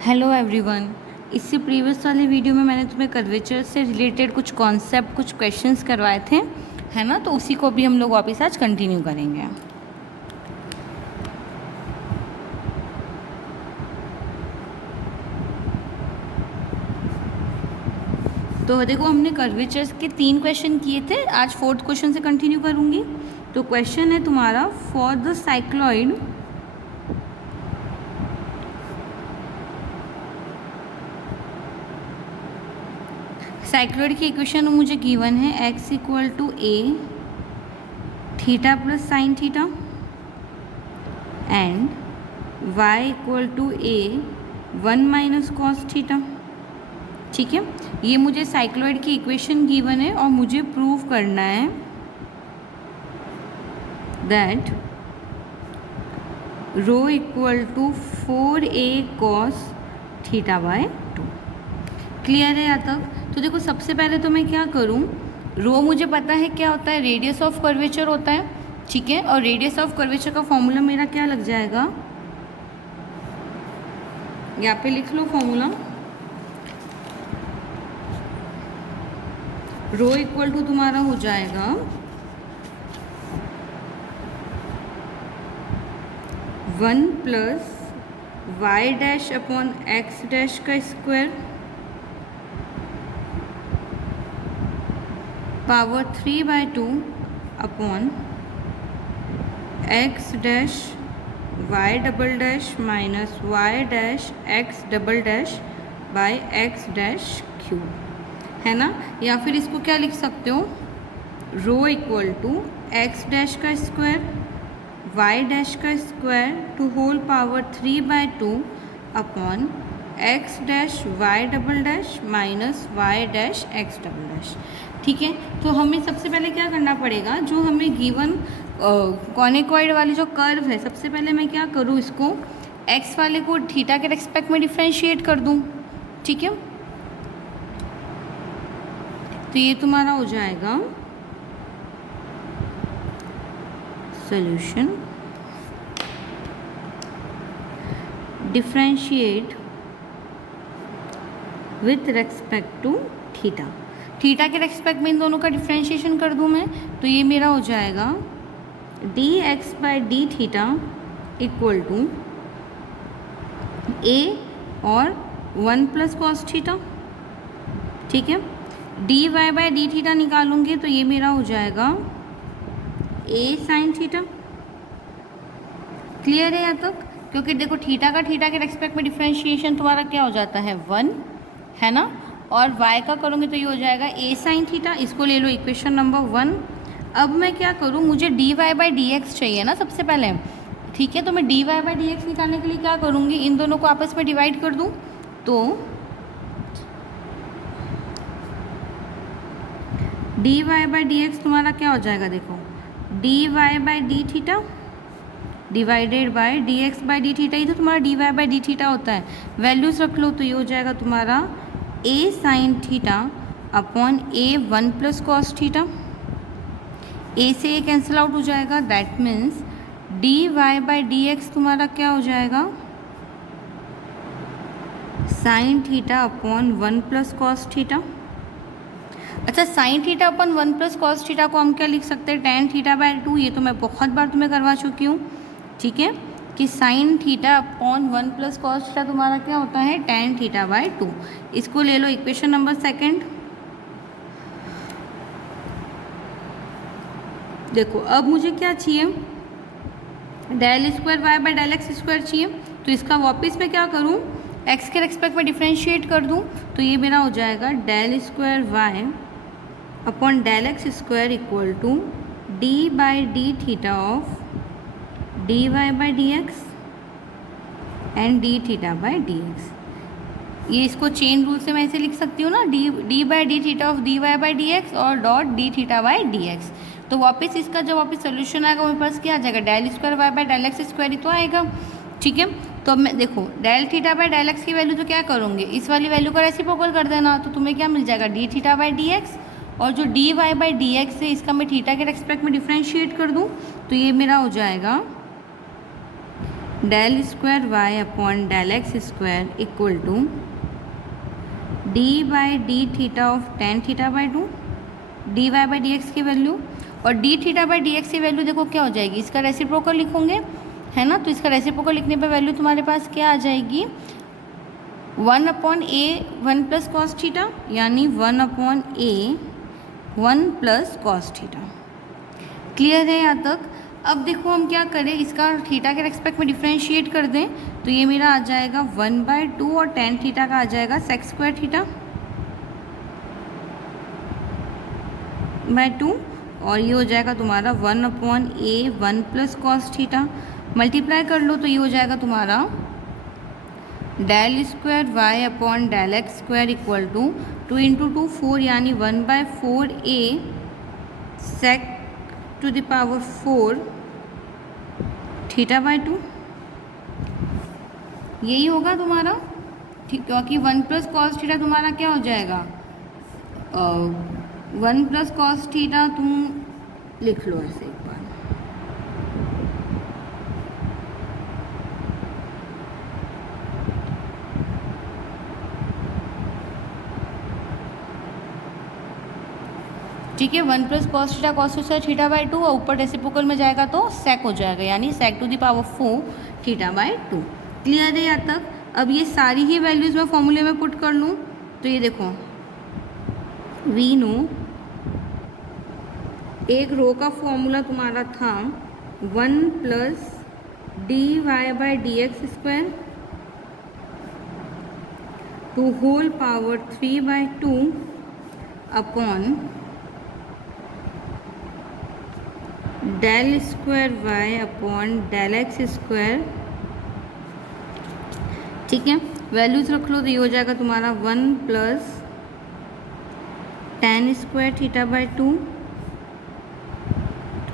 Hello everyone. इससे previous वाले video में मैंने तुम्हें कर्वेचर से रिलेटेड कुछ कॉन्सेप्ट कुछ क्वेश्चंस करवाए थे, है ना। तो उसी को भी हम लोग वापस आज कंटिन्यू करेंगे। तो देखो, हमने कर्वेचर्स के 3 क्वेश्चन किए थे, आज 4th क्वेश्चन से कंटिन्यू करूँगी। तो क्वेश्चन है तुम्हारा, फॉर द साइक्लॉइड की इक्वेशन मुझे गिवन है x equal to a theta plus sine theta and y equal to a 1 minus cos theta. ठीक है, ये मुझे साइक्लॉइड की इक्वेशन गिवन है और मुझे प्रूव करना है that rho equal to 4a cos theta by 2। Clear है यहाँ तक? तो देखो, सबसे पहले तो मैं क्या करूँ, रो मुझे पता है क्या होता है, रेडियस ऑफ कर्वेचर होता है। ठीक है, और रेडियस ऑफ कर्वेचर का फॉर्मूला मेरा क्या लग जाएगा, यहाँ पे लिख लो फॉर्मूला। रो इक्वल टू तुम्हारा हो जाएगा 1 plus Y dash upon x dash का square power 3/2 upon x dash Y double dash minus Y dash x double dash by X dash cube, है ना। या फिर इसको क्या लिख सकते हो, rho equal to X dash का स्क्वायर वाई डैश का square to whole power 3/2 upon x dash Y double dash minus Y dash x double dash. ठीक है, तो हमें सबसे पहले क्या करना पड़ेगा, जो हमें गिवन कॉनिकॉइड वाली जो कर्व है, सबसे पहले मैं क्या करूँ, इसको एक्स वाले को थीटा के रेस्पेक्ट में डिफ्रेंशिएट कर दूँ। ठीक है, तो ये तुम्हारा हो जाएगा solution. Differentiate with respect to theta, theta के रेस्पेक्ट में इन दोनों का डिफ्रेंशिएशन कर दूं मैं, तो ये मेरा हो जाएगा dx by D theta equal to a और 1 प्लस कॉस थीटा। ठीक है, dy बाई डी थीटा निकालूंगी तो ये मेरा हो जाएगा a साइन थीटा। क्लियर है यहाँ तक? क्योंकि देखो, थीटा के रेस्पेक्ट में डिफ्रेंशिएशन तुम्हारा क्या हो जाता है 1, है ना, और y का करूँगी तो ये हो जाएगा a साइन थीटा। इसको ले लो इक्वेशन नंबर 1। अब मैं क्या करूँ, मुझे dy बाई डी एक्स चाहिए ना सबसे पहले। ठीक है, तो मैं dy बाई डी एक्स निकालने के लिए क्या करूँगी, इन दोनों को आपस में डिवाइड कर दूँ। तो dy बाई डी एक्स तुम्हारा क्या हो जाएगा, देखो dy by D theta divided by D x by D theta. ये तो तुम्हारा dy बाई डी थीटा होता है, वैल्यूज रख लो तो ये हो जाएगा तुम्हारा a sine theta upon a 1 plus cos theta. a से a कैंसिल आउट हो जाएगा, that means dy by D X तुम्हारा क्या हो जाएगा, sine theta upon 1 plus cos theta. अच्छा, sine theta upon 1 plus cos theta को हम क्या लिख सकते हैं, tan थीटा बाई 2। ये तो मैं बहुत बार तुम्हें करवा चुकी हूँ। ठीक है, कि sign theta upon 1 plus cos theta तुम्हारा क्या होता है, tan थीटा बाई 2। इसको ले लो इक्वेशन नंबर 2। देखो, अब मुझे क्या चाहिए, del square Y by del x square चाहिए। तो इसका वापस मैं क्या करूँ, एक्स के रेस्पेक्ट में डिफ्रेंशिएट कर दूँ, तो ये मेरा हो जाएगा del square y upon del x square equal to d by D theta of dy by D x and d theta by D x. ये इसको चेन रूल से मैं ऐसे लिख सकती हूँ ना, D by D theta of dy by D X और dot D theta by D X. तो वापस इसका जो वापस सोल्यूशन आएगा मेरे पास क्या आ जाएगा, del square Y by del x square ही तो आएगा। ठीक है, तो अब मैं देखो del theta by del X की वैल्यू तो क्या करूँगी, इस वाली वैल्यू का रेसिप्रोकल कर देना, तो तुम्हें क्या मिल जाएगा, D theta by D X. और जो dy बाई डी एक्स है, इसका मैं थीटा के रेस्पेक्ट में डिफ्रेंशिएट कर दूँ, तो ये मेरा हो जाएगा del square y upon del x square equal to d by D theta of tan theta by two, d Y by D x की वैल्यू, और d theta by D x की वैल्यू देखो क्या हो जाएगी, इसका रेसिप्रोकल लिखोगे है ना, तो इसका रेसिप्रोकल लिखने पे वैल्यू तुम्हारे पास क्या आ जाएगी, 1/a 1 प्लस कॉस थीटा, यानी 1/a 1 plus cos theta. Clear है यहाँ तक। अब देखो हम क्या करें, इसका थीटा के रेस्पेक्ट में डिफ्रेंशिएट कर दें, तो ये मेरा आ जाएगा 1/2 और टेन थीटा का आ जाएगा सेक स्क्वायर थीटा बाय 2, और ये हो जाएगा तुम्हारा 1/a 1 plus cos theta. Multiply कर लो तो ये हो जाएगा तुम्हारा del square y upon del x square equal to 2 × 2 4, यानी 1/4a sec to the power 4 theta by 2, यही होगा तुम्हारा, ठीक, क्योंकि 1 प्लस कॉस थीटा तुम्हारा क्या हो जाएगा, 1 प्लस कॉस थीटा तुम लिख लो ऐसे एक बार, ठीक है। 1 plus cos theta theta by 2, और ऊपर रेसिप्रोकल में जाएगा तो सेक हो जाएगा, यानी sec to the power 4 theta by 2। Clear है यहाँ तक। अब ये सारी ही वैल्यूज़ मैं फॉर्मूले में पुट कर लूँ, तो ये देखो वी नो एक रो का फॉर्मूला तुम्हारा था 1 plus D Y by D x square to whole power 3/2 upon del square y upon del x square, ठीक है। वैल्यूज रख लो तो ये हो जाएगा तुम्हारा 1 plus tan square theta by 2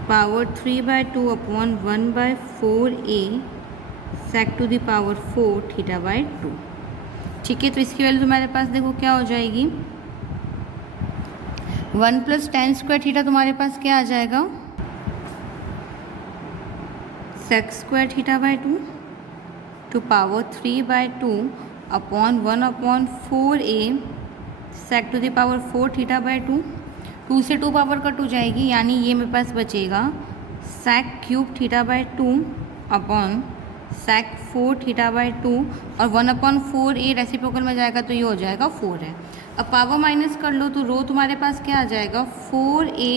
power 3/2 upon 1/4a sec to the power 4 theta by 2, ठीक है। तो इसकी वैल्यू तुम्हारे पास देखो क्या हो जाएगी, 1 प्लस टेन स्क्वायर थीटा तुम्हारे पास क्या आ जाएगा, sec square theta by 2 to power 3/2 upon 1/4a sec to the power 4 theta by 2, 2 से 2 पावर कट हो जाएगी, यानी ये मेरे पास बचेगा sec cube theta by 2 upon sec 4 theta by 2, और 1/4a रेसिप्रोकल में जाएगा तो ये हो जाएगा 4 है। अब पावर माइनस कर लो तो रो तुम्हारे पास क्या आ जाएगा, 4a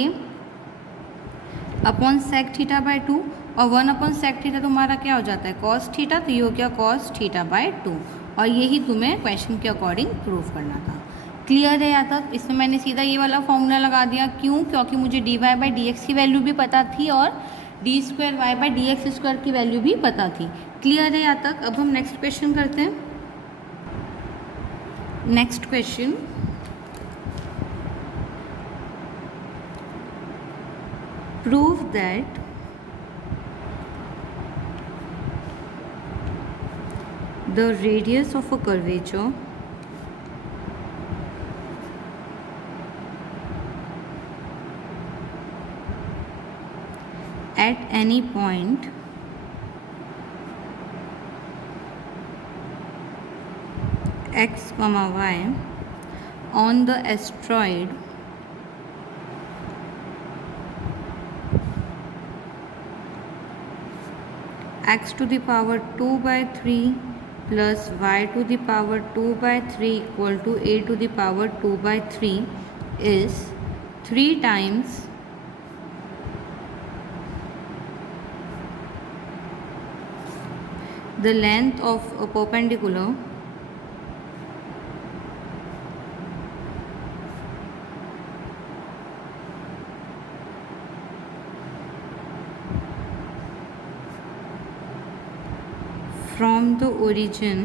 upon sec theta by 2, और 1/सेक थीटा तुम्हारा क्या हो जाता है, कॉस थीटा, तो ये हो गया कॉस थीटा बाई 2, और यही तुम्हें क्वेश्चन के अकॉर्डिंग प्रूव करना था। क्लियर है यहाँ तक। इसमें मैंने सीधा ये वाला फॉर्मूला लगा दिया, क्यों, क्योंकि मुझे d Y by D x की वैल्यू भी पता थी और d square Y by D x square की वैल्यू भी पता थी। क्लियर है यहाँ तक। अब हम नेक्स्ट क्वेश्चन करते हैं। Next question, prove that the radius of a curvature at any point x, y on the asteroid x to the power 2/3 plus y to the power 2/3 equal to a to the power 2/3 is 3 times the length of a perpendicular from the origin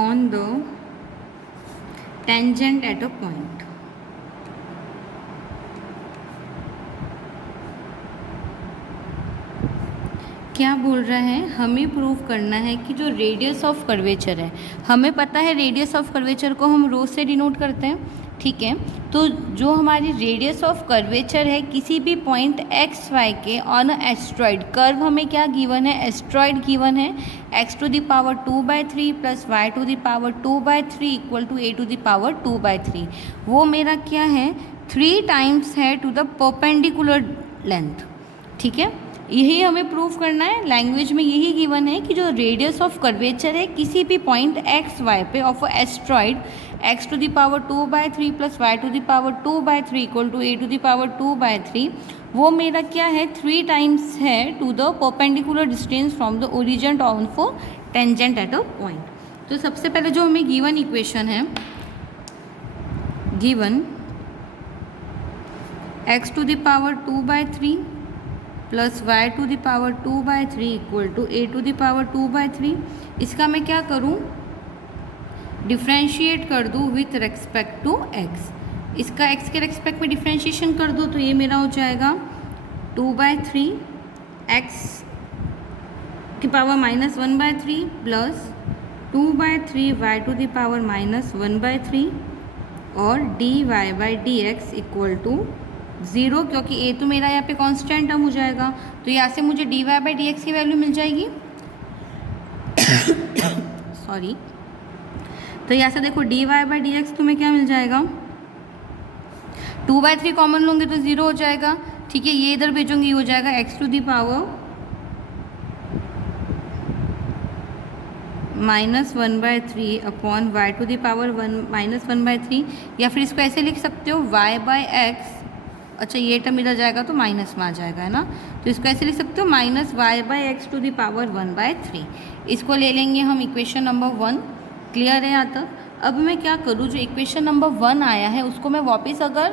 on the tangent at a point। क्या बोल रहा है, हमें prove करना है कि जो radius of curvature है, हमें पता है रेडियस ऑफ कर्वेचर को हम रो से डिनोट करते हैं, ठीक है। तो जो हमारी रेडियस ऑफ कर्वेचर है किसी भी पॉइंट एक्स वाई के ऑन एस्ट्रॉइड कर्व, हमें क्या गिवन है, एस्ट्रॉइड गिवन है x⁴ plus y⁴ equal to a⁴ वो मेरा क्या है 3 टाइम्स है टू द परपेंडिकुलर लेंथ। ठीक है, यही हमें प्रूव करना है। लैंग्वेज में यही गिवन है कि जो रेडियस ऑफ कर्वेचर है किसी भी पॉइंट एक्स वाई पे of astroid x⁴ plus y⁴ equal to a⁴ वो मेरा क्या है 3 टाइम्स है to the perpendicular distance from the origin on for tangent at a point. तो सबसे पहले जो हमें गिवन इक्वेशन है, given x⁴ plus y⁴ equal to a⁴, इसका मैं क्या करूँ, डिफ्रेंशिएट कर दूँ विथ रेस्पेक्ट टू x। इसका x के रेस्पेक्ट में डिफ्रेंशिएशन कर दो तो ये मेरा हो जाएगा 2/3 x की पावर -1/3 प्लस 2/3 y⁴ -1/3 और dy/dx इक्वल टू 0, क्योंकि a तो मेरा यहाँ पे कांस्टेंट टर्म हो जाएगा, तो यहाँ से मुझे dy/dx की वैल्यू मिल जाएगी सॉरी। तो यहाँ से देखो dy/dx तुम्हें क्या मिल जाएगा, 2/3 कॉमन लूँगी तो 0 हो जाएगा। ठीक है, ये इधर भेजूंगी, हो जाएगा x⁴ -1/3 अपॉन y⁴ -1/3, या फिर इसको ऐसे लिख सकते हो y/x। अच्छा, ये टर्म इधर जाएगा तो माइनस में आ जाएगा, है ना, तो इसको ऐसे लिख सकते हो -y/x⁴ 1/3। इसको ले लेंगे हम इक्वेशन नंबर 1। क्लियर है यहाँ तक? अब मैं क्या करूँ, जो इक्वेशन नंबर 1 आया है उसको मैं वापस अगर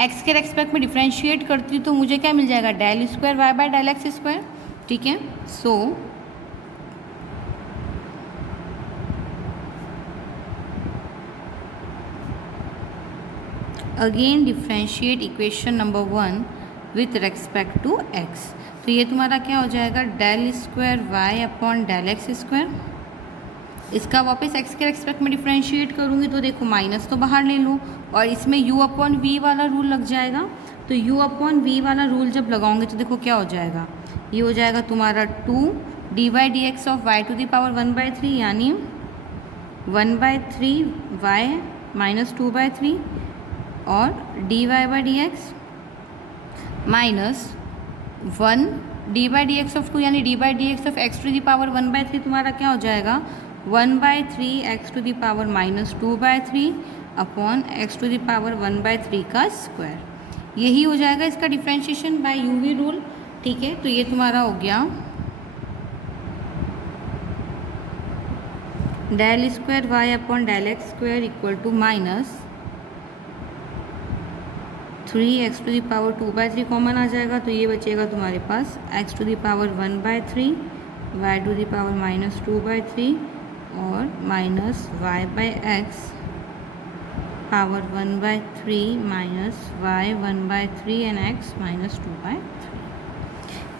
x के रेस्पेक्ट में डिफ्रेंशिएट करती हूँ तो मुझे क्या मिल जाएगा, del² y/del⁡²। ठीक है, so again differentiate equation number 1 with respect to x। तो ये तुम्हारा क्या हो जाएगा, del² y अपॉन del⁡²। इसका वापस x के रेस्पेक्ट में डिफ्रेंशिएट करूँगी तो देखो माइनस तो बाहर ले लो और इसमें u/v वाला रूल लग जाएगा। तो u/v वाला रूल जब लगाओगे तो देखो क्या हो जाएगा, ये हो जाएगा तुम्हारा 2 dy/dx ऑफ y⁴ 1/3 यानी 1/3 y माइनस 2/3 और dy/dx माइनस 1 dy/dx ऑफ 2 यानी dy/dx ऑफ x⁴ 1/3 तुम्हारा क्या हो जाएगा, 1/3 x⁴ -2/3 अपॉन x⁴ 1/3 का स्क्वायर। यही हो जाएगा इसका डिफ्रेंशिएशन बाय यूवी रूल। ठीक है, तो ये तुम्हारा हो गया del² y अपॉन del⁡² equal to minus 3x⁴ 2/3 common आ जाएगा, तो ये बचेगा तुम्हारे पास x⁴ 1/3 y⁴ -2/3 और minus y/x power 1/3 minus y 1/3 and x -2/3।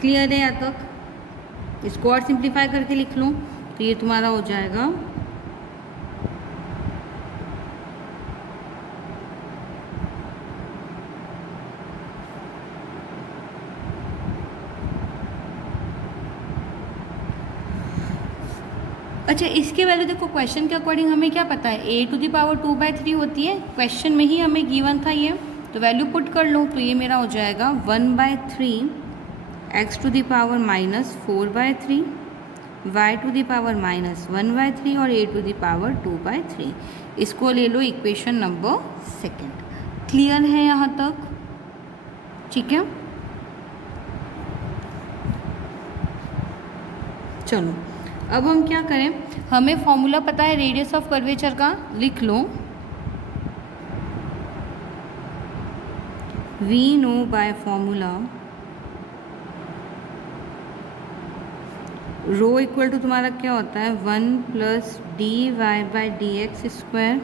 Clear है यहाँ तक? इसको और सिंप्लीफाई करके लिख लो तो ये तुम्हारा हो जाएगा अच्छा, इसके वैल्यू देखो क्वेश्चन के अकॉर्डिंग हमें क्या पता है, a⁴ 2/3 होती है, क्वेश्चन में ही हमें गिवन था ये, तो वैल्यू पुट कर लो तो ये मेरा हो जाएगा 1/3 x⁴ -4/3 y⁴ -1/3 और a⁴ 2/3। इसको ले लो इक्वेशन नंबर 2। क्लियर है यहाँ तक? ठीक है, चलो अब हम क्या करें, हमें फॉर्मूला पता है रेडियस ऑफ कर्वेचर का, लिख लो we know by formula rho equal to तुम्हारा क्या होता है 1 प्लस dy/dx²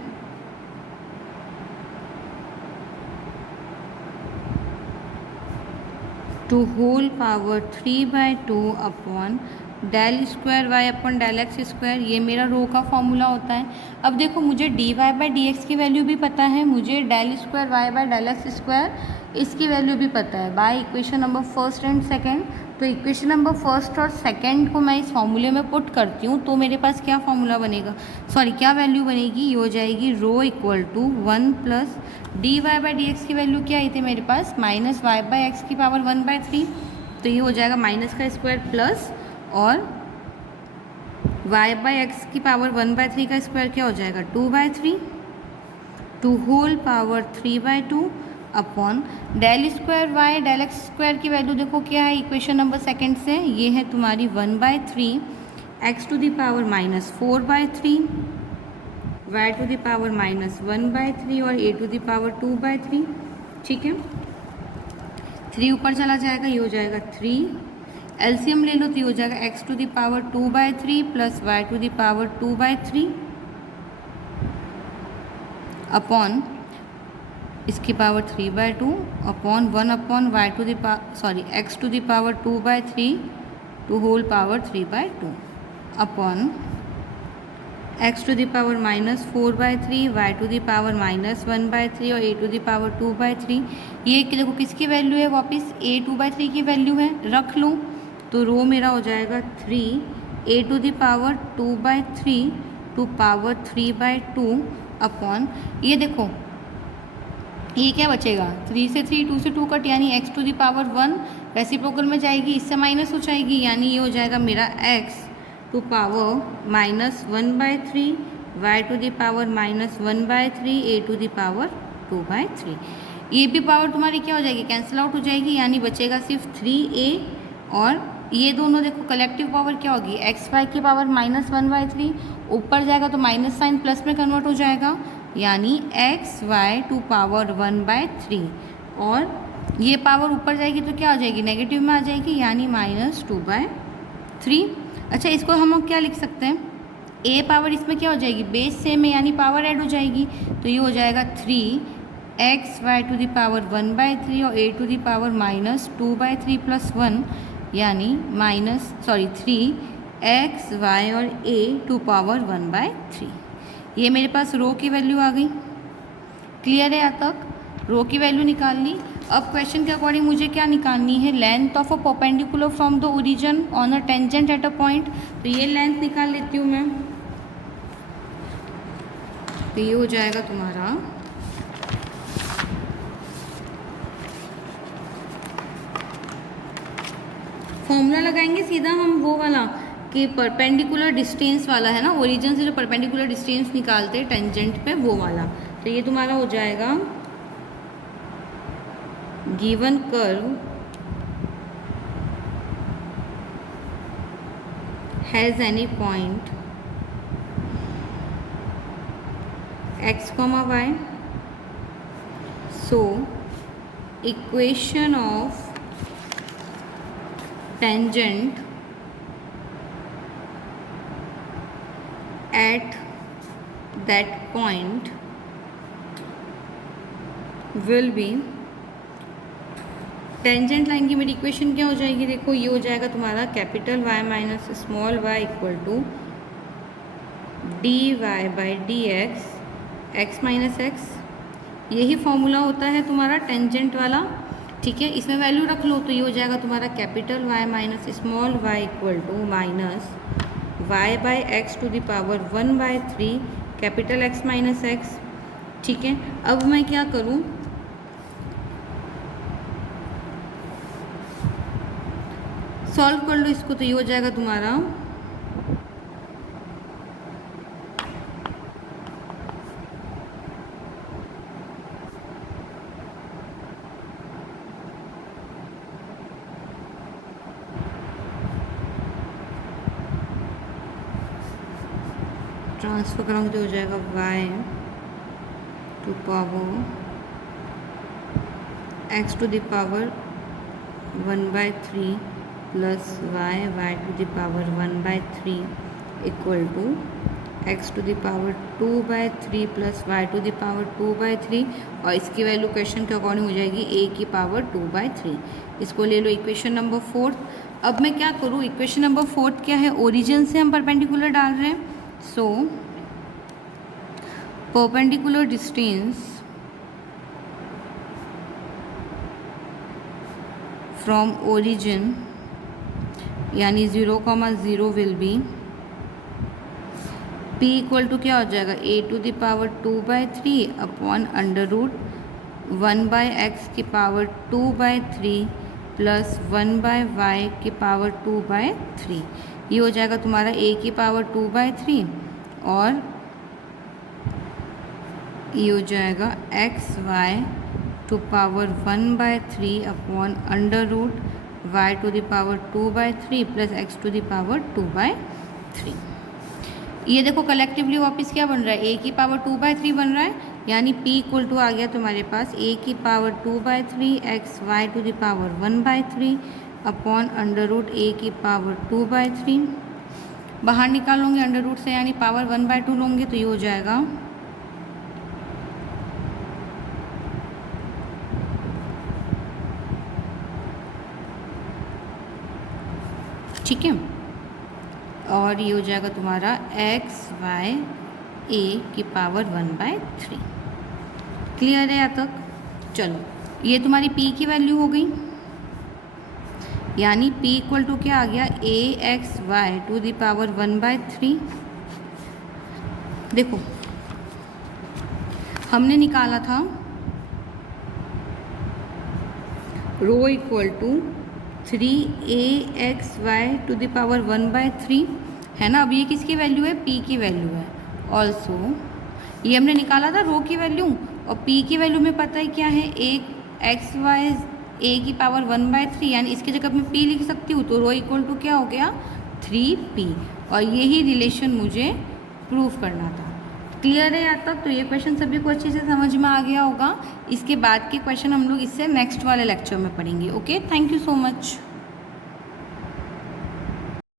to whole power 3/2 upon del square Y upon del x square, ये मेरा रो का फॉर्मूला होता है। अब देखो मुझे d Y by D x की वैल्यू भी पता है, मुझे del square Y by del x square इसकी वैल्यू भी पता है by equation number first and second. तो इक्वेशन नंबर फर्स्ट और सेकंड को मैं इस फॉर्मूले में पुट करती हूँ, तो मेरे पास क्या फॉर्मूला बनेगा, सॉरी क्या वैल्यू बनेगी, ये हो जाएगी rho equal to 1 plus D Y by D x की वैल्यू क्या आई थी मेरे पास, माइनस वाई बाई एक्स की पावर 1/3। तो ये हो जाएगा माइनस का स्क्वायर प्लस और y बाई एक्स की पावर 1/3 का स्क्वायर क्या हो जाएगा 2/3, 2 whole power 3/2 upon del square Y del x square की वैल्यू देखो क्या है इक्वेशन नंबर सेकंड से, ये है तुम्हारी 1/3 x to the power -4/3 y to the power -1/3 और a टू द पावर 2/3। ठीक है, 3 ऊपर चला जाएगा, ये हो जाएगा 3, एलसीएम ले लो तो ये हो जाएगा x to the power 2/3 plus y to the power 2/3 upon इसकी power 3/2 upon 1 upon y to the sorry x to the power 2/3 to whole power 3/2 upon x to the power -4/3 y to the power -1/3 और a to the power 2/3। ये देखो किसकी value है, वापस a 2/3 की value है, रख लूँ तो रो मेरा हो जाएगा 3 a to the power 2/3 to power 3/2 upon ये देखो ये क्या बचेगा, 3 से 3 2 से 2 कट, यानी x to the power 1 reciprocal में जाएगी, इससे माइनस हो जाएगी, यानी ये हो जाएगा मेरा x to power -1/3 y to the power -1/3 a to the power 2/3। ये भी पावर तुम्हारी क्या हो जाएगी, कैंसिल आउट हो जाएगी, यानी बचेगा सिर्फ 3a और ये दोनों देखो कलेक्टिव पावर क्या होगी, एक्स वाई की पावर -1/3 ऊपर जाएगा तो माइनस साइन प्लस में कन्वर्ट हो जाएगा, यानी एक्स वाई टू पावर 1/3 और ये पावर ऊपर जाएगी तो क्या हो जाएगी, नेगेटिव में आ जाएगी, यानी -2/3। अच्छा इसको हम क्या लिख सकते हैं, ए पावर इसमें क्या हो जाएगी, बेस सेम है यानी पावर ऐड हो जाएगी, तो ये हो जाएगा 3 XY टू द पावर 1/3 और a to the power -2/3 plus 1 यानी 3 XY और a टू पावर 1/3। ये मेरे पास रो की वैल्यू आ गई, क्लियर है यहाँ तक, रो की वैल्यू निकाल ली। अब क्वेश्चन के अकॉर्डिंग मुझे क्या निकालनी है, length of a perpendicular from the origin on a tangent at a point, तो ये लेंथ निकाल लेती हूँ मैं, तो ये हो जाएगा तुम्हारा फॉर्मूला लगाएंगे सीधा हम वो वाला कि परपेंडिकुलर डिस्टेंस वाला है ना, ओरिजिन से जो परपेंडिकुलर डिस्टेंस निकालते हैं टेंजेंट पे वो वाला, तो ये तुम्हारा हो जाएगा given curve has any point x, y, so equation of tangent at that point will be, tangent line की मेरी इक्वेशन क्या हो जाएगी, देखो ये हो जाएगा तुम्हारा capital Y minus small y equal to dy by D x minus x, यही फॉर्मूला होता है तुम्हारा टेंजेंट वाला। ठीक है, इसमें वैल्यू रख लो तो ये हो जाएगा तुम्हारा capital Y minus small y equal to minus y by x to the power 1/3 capital X minus x. ठीक है, अब मैं क्या करूँ, सॉल्व कर लो इसको, तो ये हो जाएगा तुम्हारा ट्रांसफर कराऊंगी तो हो जाएगा y to power x to the power 1/3 plus y to the power 1/3 equal to x to the power 2/3 plus y to the power 2/3 और इसकी वैल्यू क्वेश्चन के अकॉर्डिंग हो जाएगी a की पावर 2/3। इसको ले लो इक्वेशन नंबर 4। अब मैं क्या करूँ, इक्वेशन नंबर 4 क्या है, ओरिजिन से हम परपेंडिकुलर डाल रहे हैं. So perpendicular distance from origin यानी 0,0 will be p equal to क्या हो जाएगा, a⁴ upon under root 1/x⁴ plus 1/y⁴. ये हो जाएगा तुम्हारा a⁴ और ये हो जाएगा xy⁴ upon under root y⁴ plus x⁴. ये देखो कलेक्टिवली वापस क्या बन रहा है, a⁴ बन रहा है, यानी p इक्वल टू आ गया तुम्हारे पास a⁴ x y⁴ upon under root a⁴. बाहर निकालोगे अंडर रूट से, यानी पावर 1/2 लोगे तो ये हो जाएगा ठीक है. और ये हो जाएगा तुम्हारा xy⁴ क्लियर है यहाँ तक. चलो ये तुम्हारी p की वैल्यू हो गई, यानी p इक्वल टू क्या आ गया, aXy⁴ देखो हमने निकाला था रो इक्वल टू 3aXy⁴ है ना. अब ये किसकी वैल्यू है, p की वैल्यू है. ऑल्सो ये हमने निकाला था रो की वैल्यू, और p की वैल्यू में पता है क्या है, एक xy⁴ यानी इसकी जगह मैं p लिख सकती हूँ. तो रो इक्वल टू क्या हो गया, 3p. और यही रिलेशन मुझे प्रूव करना था. क्लियर है यहाँ तक. तो ये क्वेश्चन सभी को अच्छे से समझ में आ गया होगा. इसके बाद के क्वेश्चन हम लोग इससे नेक्स्ट वाले लेक्चर में पढ़ेंगे. Okay, thank you so much.